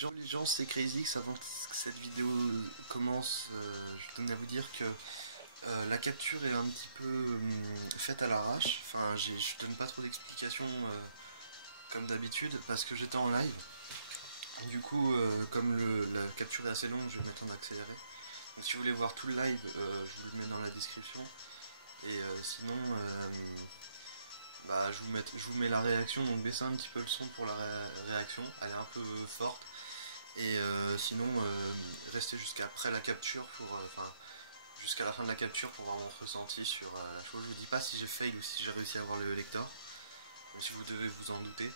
les gens, c'est CrazyX. Avant que cette vidéo commence, je tenais à vous dire que la capture est un petit peu faite à l'arrache. Enfin, je donne pas trop d'explications comme d'habitude parce que j'étais en live. Du coup, comme la capture est assez longue, je vais mettre en accéléré. Donc si vous voulez voir tout le live, je vous le mets dans la description. Et sinon, je vous mets la réaction, donc baissez un petit peu le son pour la réaction, elle est un peu forte. Et sinon, restez jusqu'à après la capture jusqu'à la fin de la capture pour voir votre ressenti sur la chose. Je vous dis pas si j'ai fail ou si j'ai réussi à avoir le lecteur, même si vous devez vous en douter.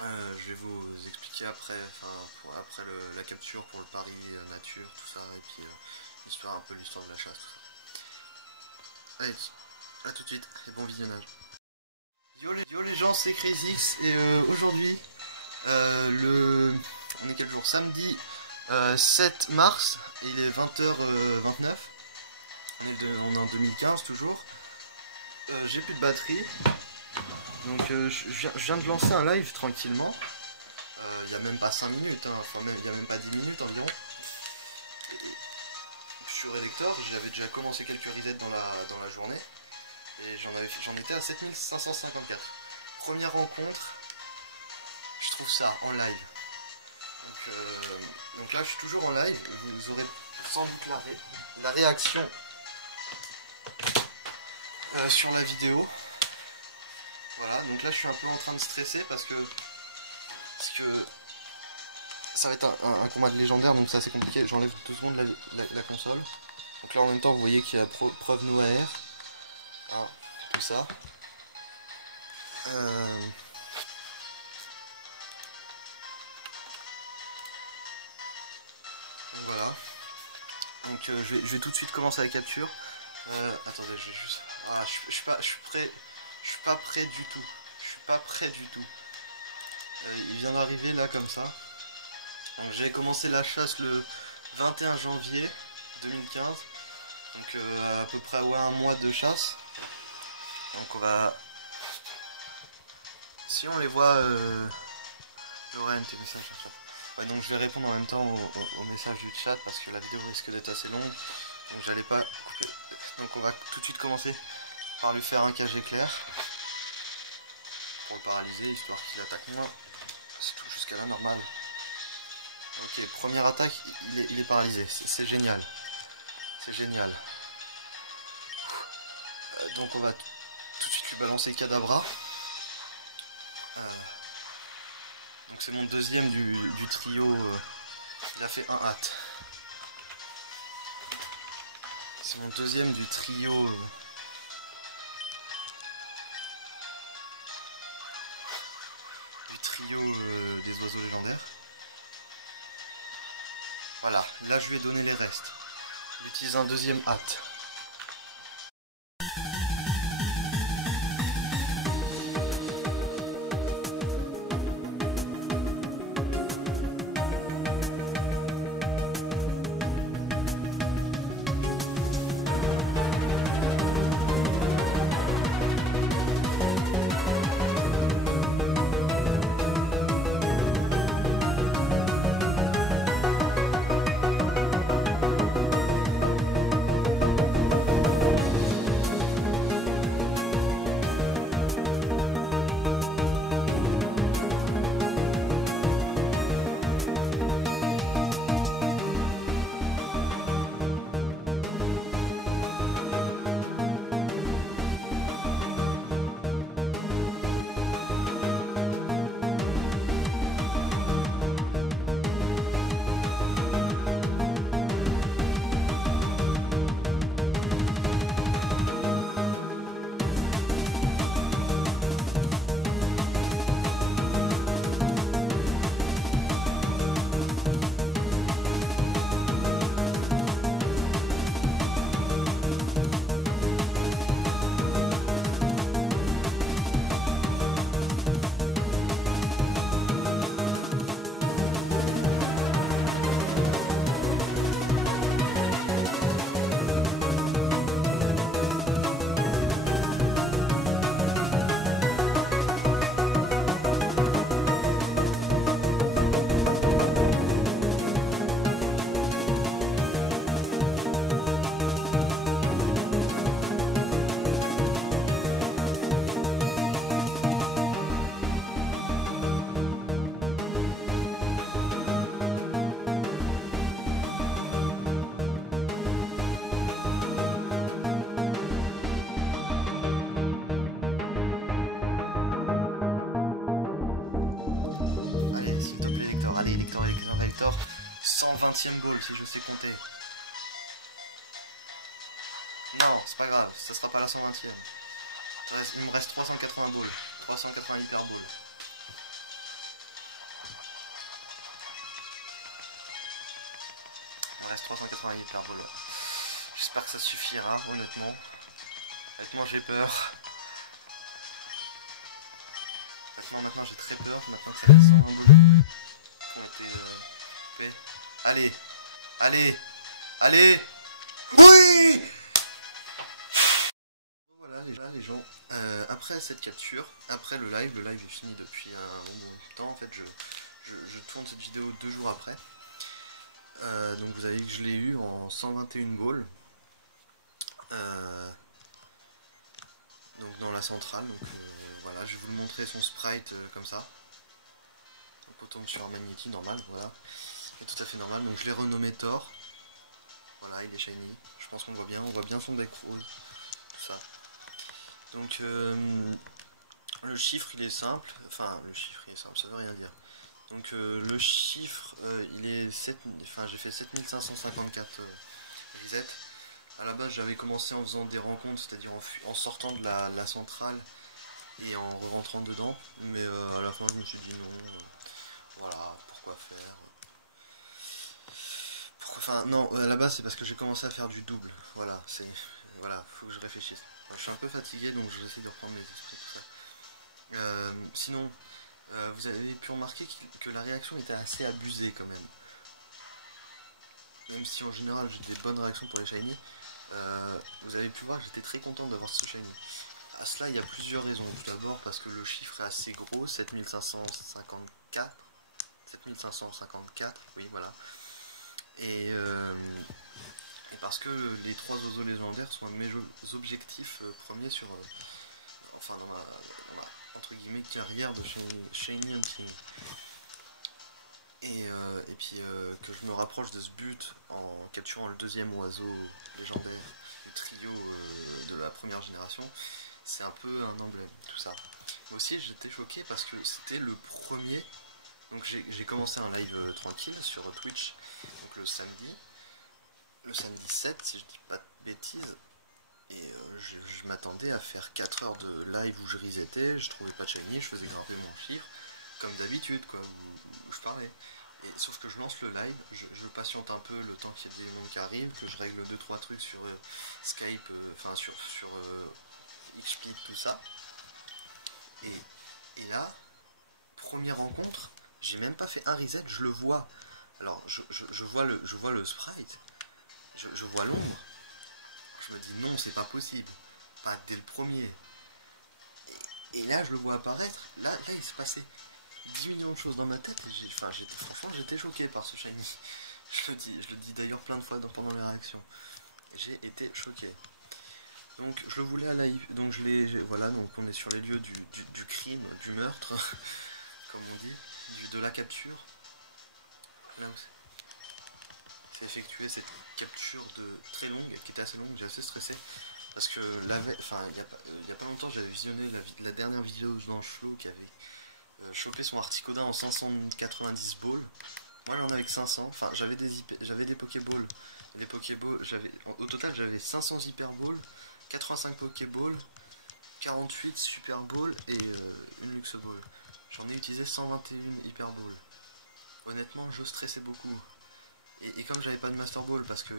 Je vais vous expliquer après, après la capture pour le pari nature, tout ça, et puis un peu l'histoire de la chasse. Allez, à tout de suite et bon visionnage. Yo les gens, c'est CrazyX et aujourd'hui, on est quel jour? Samedi 7 mars, il est 20h29, on est en 2015 toujours. J'ai plus de batterie. Donc je viens de lancer un live tranquillement, il n'y a même pas 5 minutes, hein, enfin il n'y a même pas 10 minutes environ. Sur Elector, j'avais déjà commencé quelques resets dans la journée, et j'en étais à 7554. Première rencontre, je trouve ça en live. Donc là je suis toujours en live, vous aurez sans doute la réaction sur la vidéo. Voilà, donc là je suis un peu en train de stresser parce que ça va être un combat de légendaire, donc c'est assez compliqué. J'enlève 2 secondes la console. Donc là en même temps vous voyez qu'il y a preuve no AR, hein, tout ça. Voilà. Donc je vais tout de suite commencer la capture. Attendez, je vais juste... Ah, je suis pas prêt du tout. Je suis pas prêt du tout. Il vient d'arriver là comme ça. J'avais commencé la chasse le 21 janvier 2015. Donc à peu près un mois de chasse. Donc on va... Si on les voit... Lorraine, tes messages. Ouais, donc je vais répondre en même temps au message du chat parce que la vidéo risque d'être assez longue. Donc j'allais pas couper. Donc on va tout de suite commencer par lui faire un cage éclair. Pour le paralyser, histoire qu'il attaque moins. C'est tout jusqu'à là normal. Ok, première attaque, il est paralysé. C'est génial. C'est génial. Donc on va tout de suite lui balancer le cadabra. Donc c'est mon deuxième du trio. Il a fait un hâte. C'est mon deuxième du trio. Des oiseaux légendaires. Voilà, là je vais donner les restes. J'utilise un deuxième hâte. s'il te plaît, Lector. Allez, Lector, Lector, Lector. 120e goal si je sais compter. Non, c'est pas grave, ça sera pas la 120e. Il me reste 380 balls. 380 hyper balls. Il me reste 380 hyper balls. J'espère que ça suffira, honnêtement. Honnêtement, j'ai peur. Maintenant j'ai très peur. Maintenant que ça descend mon dos. Allez, allez, allez. Oui. Voilà les gens, après cette capture, après le live est fini depuis un bon temps. En fait je tourne cette vidéo 2 jours après. Donc vous avez vu que je l'ai eu en 121 balls. Donc dans la centrale. Donc voilà, je vais vous le montrer son sprite comme ça. Donc autant sur Magnetti, normal, voilà. C'est tout à fait normal. Donc je l'ai renommé Thor. Voilà, il est shiny. Je pense qu'on voit bien son bec full. Tout ça. Donc le chiffre il est simple. Enfin le chiffre il est simple, ça veut rien dire. Donc le chiffre il est 7. Enfin j'ai fait 7554 reset. A la base j'avais commencé en faisant des rencontres, c'est-à-dire en sortant de la centrale et en rentrant dedans. Mais à la fin je me suis dit non. Voilà, pourquoi faire. Enfin non, à la base c'est parce que j'ai commencé à faire du double. Voilà, faut que je réfléchisse. Je suis un peu fatigué donc je vais essayer de reprendre mes esprits, tout ça. Sinon, vous avez pu remarquer que la réaction était assez abusée quand même. Même si en général j'ai des bonnes réactions pour les shiny, vous avez pu voir que j'étais très content d'avoir ce shiny. À cela il y a plusieurs raisons. Tout d'abord parce que le chiffre est assez gros, 7554. 7554, oui voilà. Et parce que les 3 oiseaux légendaires sont un de mes objectifs premiers sur enfin dans ma entre guillemets carrière de Shiny Hunting. Et puis que je me rapproche de ce but en capturant le 2e oiseau légendaire du trio de la première génération, c'est un peu un emblème, tout ça. Moi aussi j'étais choqué parce que c'était le premier. Donc j'ai commencé un live tranquille sur Twitch donc le samedi 7 si je dis pas de bêtises. Et je m'attendais à faire 4 heures de live où je resetais, je trouvais pas de shiny, je faisais grimper mon chiffre, comme d'habitude quoi, où je parlais. Et, sauf que je lance le live, je patiente un peu le temps qu'il y ait des gens qui arrivent, que je règle 2-3 trucs sur Skype, enfin sur XSplit, tout ça. Et là, première rencontre, j'ai même pas fait un reset, je le vois. Alors je vois le sprite, je vois l'ombre. Je me dis non, c'est pas possible, pas dès le premier. Et là je le vois apparaître, là il s'est passé 10 millions de choses dans ma tête et franchement j'étais choqué par ce shiny. Je le dis d'ailleurs plein de fois pendant les réactions. J'ai été choqué. Donc je le voulais à live, donc voilà, donc on est sur les lieux du crime, du meurtre, comme on dit, de la capture. Là aussi. C'est effectué cette capture très longue, qui était assez longue, j'ai assez stressé. Parce que il y a pas longtemps j'avais visionné la dernière vidéo dans le flow qui avait chopé son Articodin en 590 balls. Moi j'en avais que 500, enfin j'avais des Pokéballs. Les Pokéballs, au total j'avais 500 Hyper Balls, 85 Pokéballs, 48 Super Balls et une Luxe Ball. J'en ai utilisé 121 Hyper Balls. Honnêtement je stressais beaucoup. Et comme j'avais pas de Master Ball parce que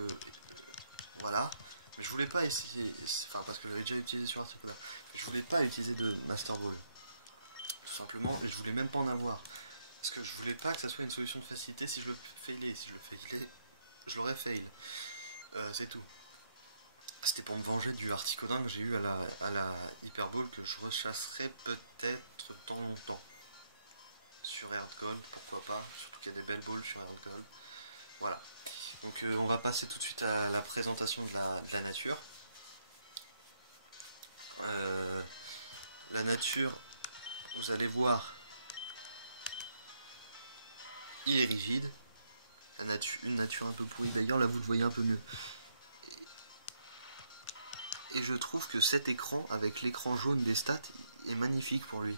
voilà, mais je voulais pas essayer, enfin parce que j'avais déjà utilisé sur Articola, je voulais pas utiliser de Master Ball, tout simplement, et je voulais même pas en avoir, parce que je voulais pas que ça soit une solution de facilité si je le failais, je l'aurais fail, c'est tout. C'était pour me venger du Articodin que j'ai eu à la Hyper Ball que je rechasserai peut-être dans longtemps. Sur Erdgold, pourquoi pas, surtout qu'il y a des belles balls sur Erdgold. Voilà, donc on va passer tout de suite à la présentation de la nature. La nature, vous allez voir, il est rigide. Une nature un peu pourrie, d'ailleurs là vous le voyez un peu mieux. Et je trouve que cet écran, avec l'écran jaune des stats, est magnifique pour lui.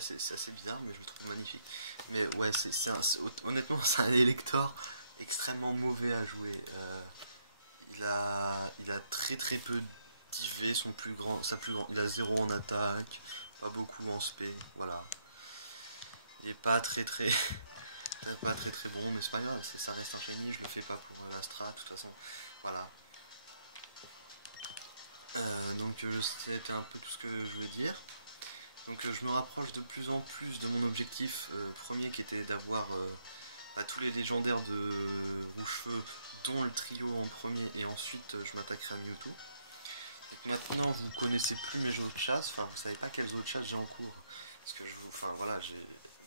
c'est assez bizarre, mais je le trouve magnifique. Mais ouais, honnêtement, c'est un Elector extrêmement mauvais à jouer. Il a très très peu d'IV, il a 0 en attaque, pas beaucoup en spé, voilà. Il est pas très très pas très très bon, mais c'est pas grave, ça reste un shiny, je le fais pas pour la strat, de toute façon, voilà. Donc c'était un peu tout ce que je voulais dire. Donc je me rapproche de plus en plus de mon objectif premier, qui était d'avoir tous les légendaires de Rouge-Feu, dont le trio en premier, et ensuite je m'attaquerai à Mewtwo. Donc maintenant vous connaissez plus mes jeux de chasse, enfin vous savez pas quels autres chasses j'ai en cours, parce que voilà,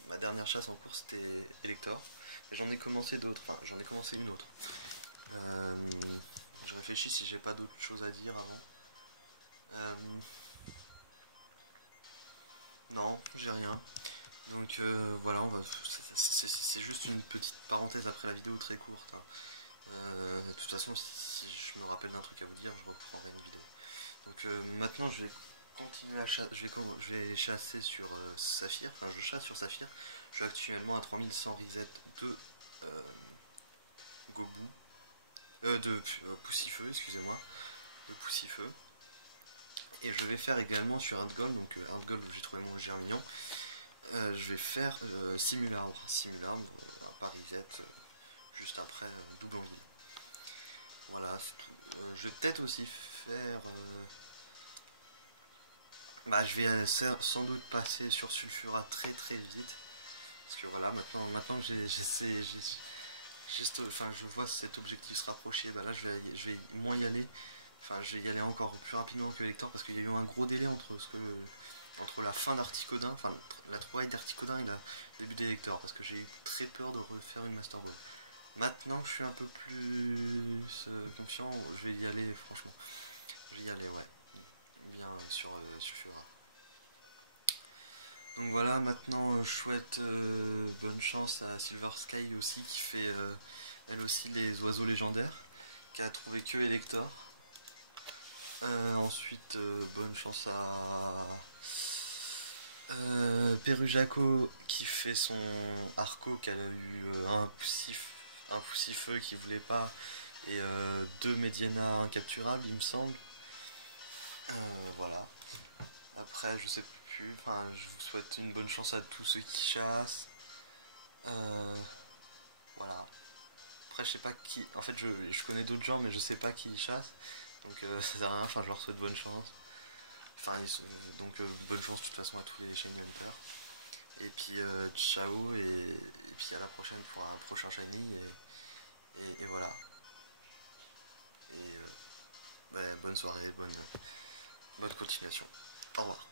ma dernière chasse en cours c'était Elector, et j'en ai commencé d'autres, enfin j'en ai commencé une autre. Je réfléchis si j'ai pas d'autres choses à dire avant. Non, j'ai rien. Donc voilà, c'est juste une petite parenthèse après la vidéo très courte, hein. De toute façon, si je me rappelle d'un truc à vous dire, je reprendrai une vidéo. Donc maintenant, je vais continuer à chasser, je vais chasser sur Saphir, enfin je chasse sur Saphir. Je suis actuellement à 3100 reset de Gobu, de Poussifeu, excusez-moi, de Poussifeu. Et je vais faire également sur Hardgold, donc Hardgold où j'ai trouvé mon Germillon, je vais faire Simularbre, par reset, juste après double envie. Voilà, c'est tout. Je vais peut-être aussi faire... je vais sans doute passer sur Sulfura très très vite. Parce que voilà, maintenant que je vois cet objectif se rapprocher, là je vais moins y aller. Enfin, je vais y aller encore plus rapidement que Lector, parce qu'il y a eu un gros délai entre la fin d'Articodin, enfin la trouvaille d'Articodin et le début des Lectors, parce que j'ai eu très peur de refaire une Master Ball. Maintenant, je suis un peu plus confiant, je vais y aller, franchement. Je vais y aller, ouais. Bien sur Sulfura. Donc voilà, maintenant, je souhaite bonne chance à Silver Sky aussi, qui fait elle aussi les oiseaux légendaires, qui a trouvé que Elector. Ensuite, bonne chance à Perujaco qui fait son Arco, qu'elle a eu un poussifeu qui voulait pas, et 2 Mediana incapturables, il me semble. Voilà. Après, je sais plus, enfin, je vous souhaite une bonne chance à tous ceux qui chassent. Voilà. Après, je sais pas qui. En fait, je connais d'autres gens, mais je sais pas qui chasse. Donc, ça sert à rien, enfin, je leur souhaite bonne chance. Enfin, donc, bonne chance de toute façon à tous les chaînes members. Et puis, ciao, et puis à la prochaine pour un prochain shiny. Et voilà. Et bonne soirée, bonne continuation. Au revoir.